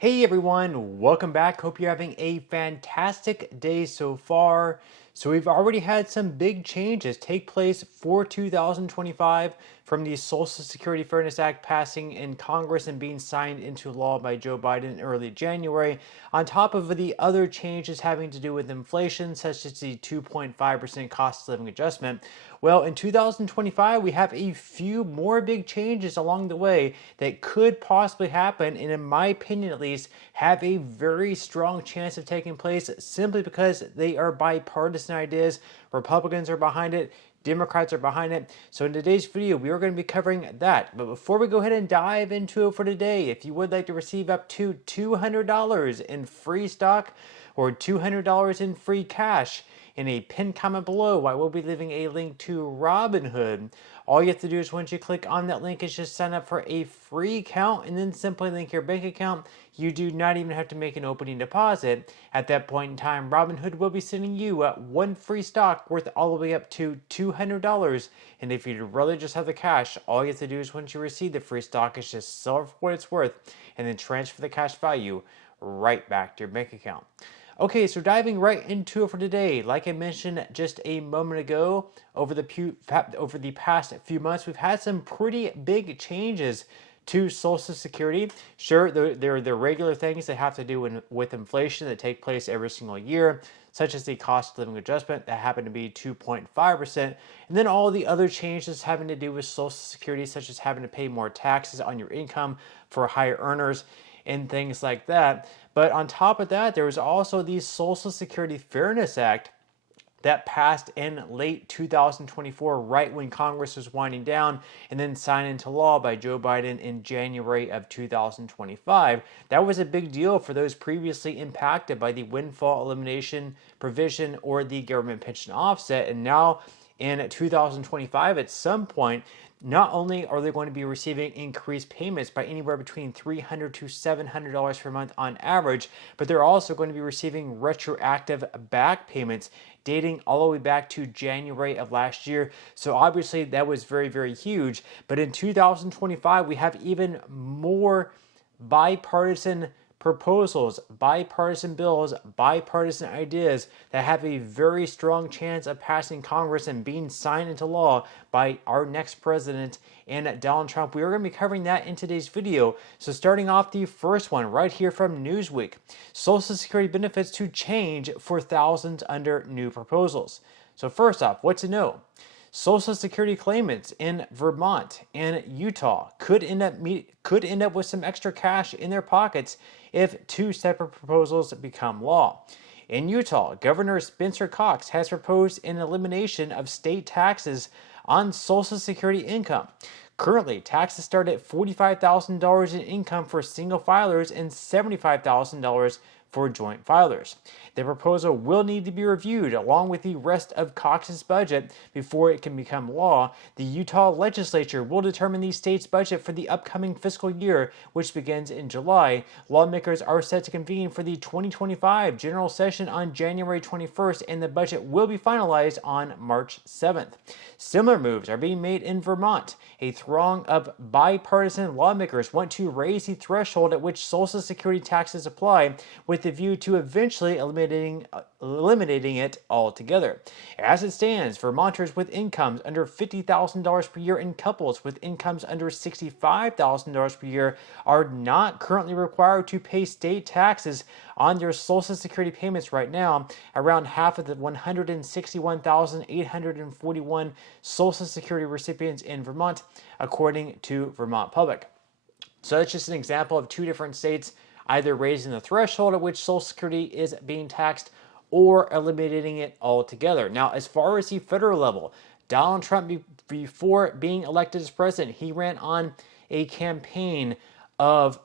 Hey everyone, welcome back. Hope you're having a fantastic day so far. So we've already had some big changes take place for 2025 from the Social Security Fairness Act passing in Congress and being signed into law by Joe Biden in early January, on top of the other changes having to do with inflation, such as the 2.5% cost of living adjustment. Well, in 2025, we have a few more big changes along the way that could possibly happen, and in my opinion at least, have a very strong chance of taking place simply because they are bipartisan ideas. Republicans are behind it. Democrats are behind it. So in today's video, we are going to be covering that. But before we go ahead and dive into it for today, if you would like to receive up to $200 in free stock or $200 in free cash, in a pinned comment below, I will be leaving a link to Robinhood. All you have to do is once you click on that link is just sign up for a free account and then simply link your bank account. You do not even have to make an opening deposit. At that point in time, Robinhood will be sending you one free stock worth all the way up to $200. And if you'd rather just have the cash, all you have to do is once you receive the free stock is just sell it for what it's worth and then transfer the cash value right back to your bank account. Okay, so diving right into it for today, like I mentioned just a moment ago, over the past few months, we've had some pretty big changes to Social Security. Sure, there are the regular things that have to do with inflation that take place every single year, such as the cost of living adjustment that happened to be 2.5%, and then all the other changes having to do with Social Security, such as having to pay more taxes on your income for higher earners and things like that. But on top of that, there was also the Social Security Fairness Act that passed in late 2024, right when Congress was winding down, and then signed into law by Joe Biden in January of 2025. That was a big deal for those previously impacted by the windfall elimination provision or the government pension offset. And now in 2025, at some point, not only are they going to be receiving increased payments by anywhere between $300 to $700 per month on average, but they're also going to be receiving retroactive back payments dating all the way back to January of last year. So obviously that was very, very huge. But in 2025, we have even more bipartisan proposals, bipartisan bills, bipartisan ideas that have a very strong chance of passing Congress and being signed into law by our next president and Donald Trump. We are going to be covering that in today's video. So starting off the first one right here from Newsweek, Social Security benefits to change for thousands under new proposals. So first off, what to know? Social Security claimants in Vermont and Utah could end up with some extra cash in their pockets if two separate proposals become law. In Utah, Governor Spencer Cox has proposed an elimination of state taxes on Social Security income. Currently, taxes start at $45,000 in income for single filers and $75,000 for joint filers. The proposal will need to be reviewed along with the rest of Cox's budget before it can become law. The Utah legislature will determine the state's budget for the upcoming fiscal year, which begins in July. Lawmakers are set to convene for the 2025 general session on January 21st, and the budget will be finalized on March 7th. Similar moves are being made in Vermont. A throng of bipartisan lawmakers want to raise the threshold at which Social Security taxes apply, with the view to eventually eliminating it altogether. As it stands, Vermonters with incomes under $50,000 per year and couples with incomes under $65,000 per year are not currently required to pay state taxes on their Social Security payments right now. Around half of the 161,841 Social Security recipients in Vermont, according to Vermont Public. So that's just an example of two different states either raising the threshold at which Social Security is being taxed or eliminating it altogether. Now, as far as the federal level, Donald Trump, before being elected as president, he ran on a campaign of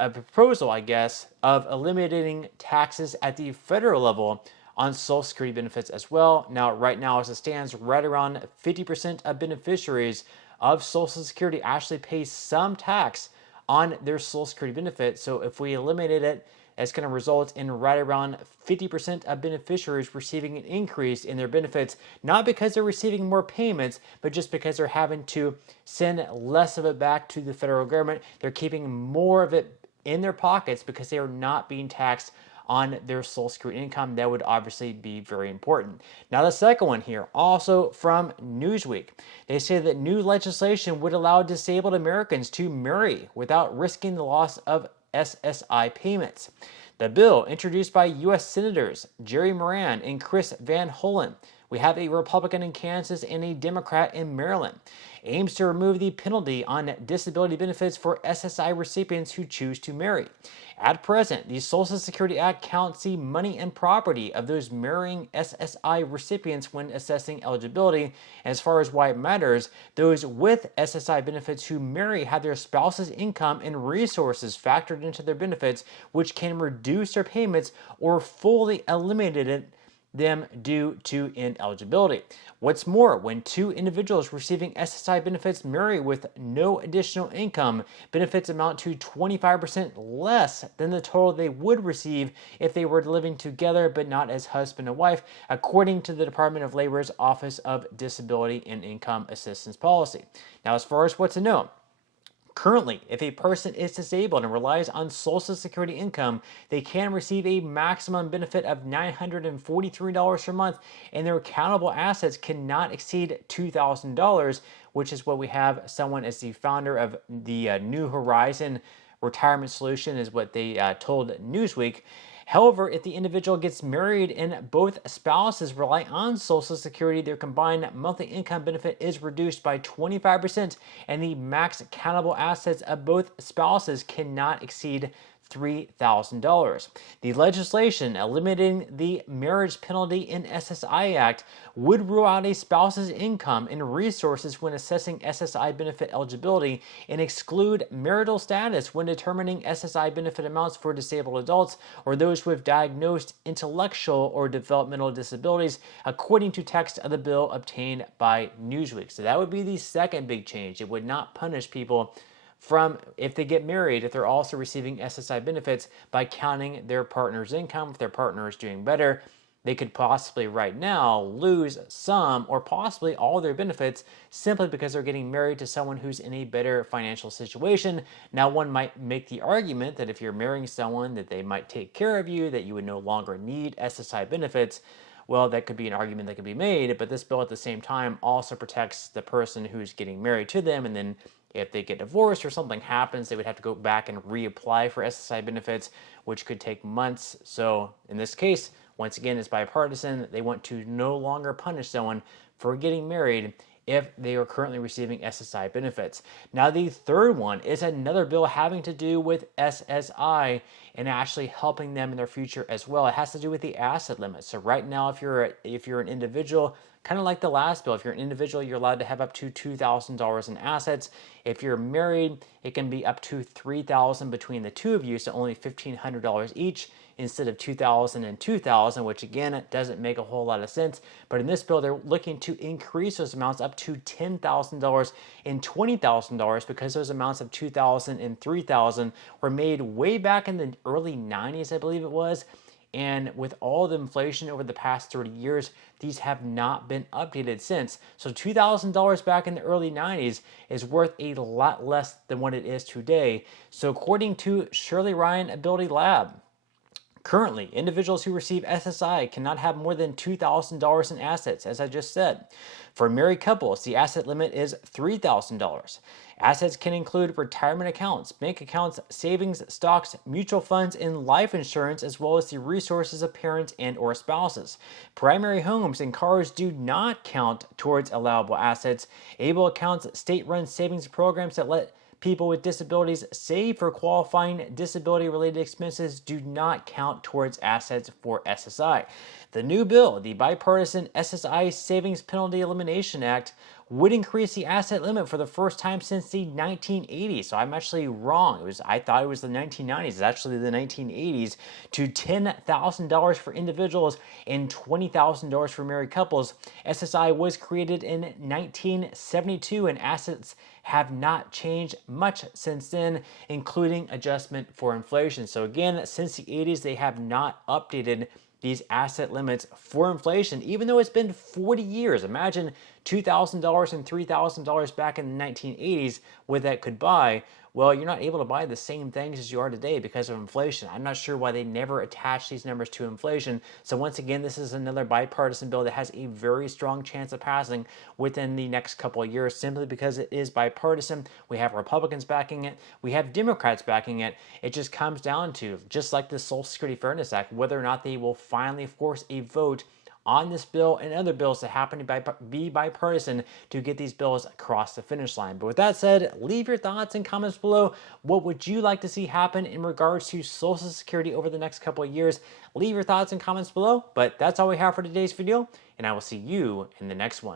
a proposal, I guess, of eliminating taxes at the federal level on Social Security benefits as well. Now, right now, as it stands, right around 50% of beneficiaries of Social Security actually pay some tax on their Social Security benefit. So if we eliminated it, it's going to result in right around 50% of beneficiaries receiving an increase in their benefits, not because they're receiving more payments, but just because they're having to send less of it back to the federal government. They're keeping more of it in their pockets because they are not being taxed on their Social Security income. That would obviously be very important. Now, the second one here, also from Newsweek, they say that new legislation would allow disabled Americans to marry without risking the loss of SSI payments. The bill, introduced by U.S. Senators Jerry Moran and Chris Van Hollen, we have a Republican in Kansas and a Democrat in Maryland, aims to remove the penalty on disability benefits for SSI recipients who choose to marry. At present, the Social Security Act counts the money and property of those marrying SSI recipients when assessing eligibility. As far as why it matters, those with SSI benefits who marry have their spouse's income and resources factored into their benefits, which can reduce their payments or fully eliminate them due to ineligibility. What's more, when two individuals receiving SSI benefits marry with no additional income, benefits amount to 25% less than the total they would receive if they were living together but not as husband and wife, according to the Department of Labor's Office of Disability and Income Assistance Policy. Now, as far as what to know, currently, if a person is disabled and relies on Social Security income, they can receive a maximum benefit of $943 per month, and their accountable assets cannot exceed $2,000, which is what we have someone as the founder of the New Horizon Retirement Solution, is what they told Newsweek. However, if the individual gets married and both spouses rely on Social Security, their combined monthly income benefit is reduced by 25%, and the max countable assets of both spouses cannot exceed $3,000. The legislation eliminating the marriage penalty in SSI Act would rule out a spouse's income and resources when assessing SSI benefit eligibility and exclude marital status when determining SSI benefit amounts for disabled adults or those with diagnosed intellectual or developmental disabilities, according to text of the bill obtained by Newsweek. So that would be the second big change. It would not punish people from if they get married, if they're also receiving SSI benefits, by counting their partner's income. If their partner is doing better, they could possibly right now lose some or possibly all their benefits simply because they're getting married to someone who's in a better financial situation. Now, one might make the argument that if you're marrying someone that they might take care of you, that you would no longer need SSI benefits. Well, that could be an argument that could be made, but this bill at the same time also protects the person who's getting married to them, and then if they get divorced or something happens, they would have to go back and reapply for SSI benefits, which could take months. So in this case, once again, it's bipartisan. They want to no longer punish someone for getting married if they are currently receiving SSI benefits. Now, the third one is another bill having to do with SSI and actually helping them in their future as well. It has to do with the asset limit. So right now, if you're an individual, kind of like the last bill, if you're an individual, you're allowed to have up to $2,000 in assets. If you're married, it can be up to $3,000 between the two of you, so only $1,500 each instead of $2,000 and $2,000, which again doesn't make a whole lot of sense. But in this bill, they're looking to increase those amounts up to $10,000 and $20,000 because those amounts of $2,000 and $3,000 were made way back in the early 90s, I believe it was. And with all the inflation over the past 30 years, these have not been updated since. So $2,000 back in the early 90s is worth a lot less than what it is today. So according to Shirley Ryan Ability Lab, currently, individuals who receive SSI cannot have more than $2,000 in assets, as I just said. For married couples, the asset limit is $3,000. Assets can include retirement accounts, bank accounts, savings, stocks, mutual funds, and life insurance, as well as the resources of parents and or spouses. Primary homes and cars do not count towards allowable assets. ABLE accounts, state-run savings programs that let people with disabilities save for qualifying disability-related expenses do not count towards assets for SSI. The new bill, the bipartisan SSI Savings Penalty Elimination Act, would increase the asset limit for the first time since the 1980s. So I'm actually wrong. I thought it was the 1990s. It's actually the 1980s, to $10,000 for individuals and $20,000 for married couples. SSI was created in 1972, and assets have not changed much since then, including adjustment for inflation. So again, since the 80s, they have not updated these asset limits for inflation, even though it's been 40 years. Imagine $2,000 and $3,000 back in the 1980s, what that could buy. well, you're not able to buy the same things as you are today because of inflation. I'm not sure why they never attach these numbers to inflation. So once again, this is another bipartisan bill that has a very strong chance of passing within the next couple of years, simply because it is bipartisan. We have Republicans backing it. We have Democrats backing it. It just comes down to, just like the Social Security Fairness Act, whether or not they will finally force a vote on this bill and other bills that happen to be bipartisan to get these bills across the finish line. But with that said, leave your thoughts and comments below. What would you like to see happen in regards to Social Security over the next couple of years? Leave your thoughts and comments below. But that's all we have for today's video, and I will see you in the next one.